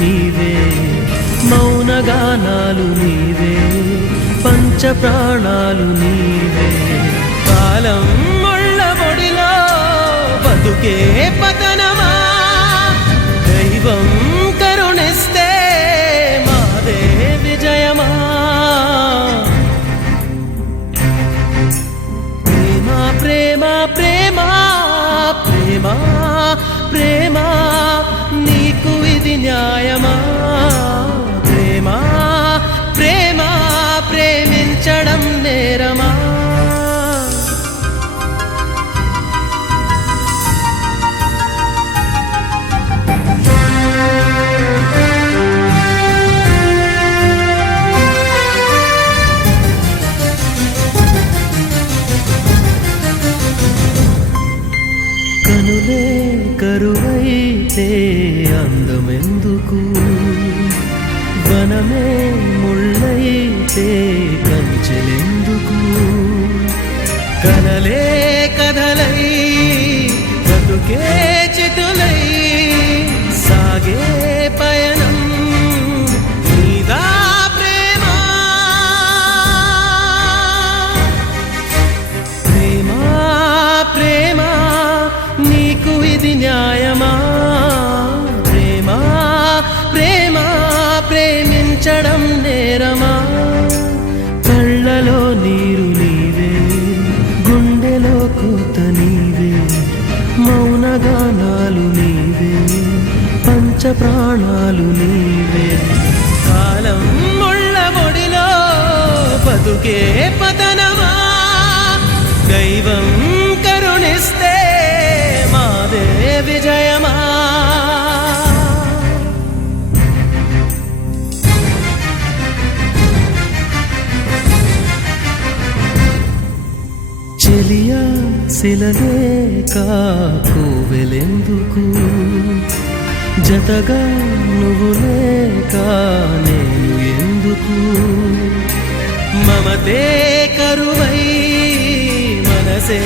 నీవే, మౌనగానాలు నీవే, పంచప్రాణాలు నీవే. కాలం ముళ్ళ ఒడిలో బతుకే పతనమా, దైవం కరుణిస్తే మాదే విజయమా. ప్రేమ ప్రేమ ప్రేమ ప్రేమ నీకు ఇది న్యాయమా. ప్రేమ ప్రేమ ప్రేమించడం నేరమా. కనులే కరువైతే అందమెందుకు, వనమే ముళ్ళైతే కంచెలెందుకు. కలలే కథలై బతుకే చితులై సాగే పయనం నీదా ప్రేమ. ప్రేమ ప్రేమ నీకు ఇది న్యాయమా. ప్రేమ ప్రేమ ప్రేమించడం నేరమా. కళ్ళలో నీరు నీవే, గుండెలో కూత నీవే, మౌనగానాలు నీవే, పంచప్రాణాలు నీవే. కాలం ముళ్ళ ఒడిలో బతుకే పతనమా, దైవం కరుణిస్తే మాదే విజయమా. చెలియా శిలలే కోవెలెందుకు, జతగా నువ్వు లేక నేను ఎందుకు. మమతే కరువై మనసే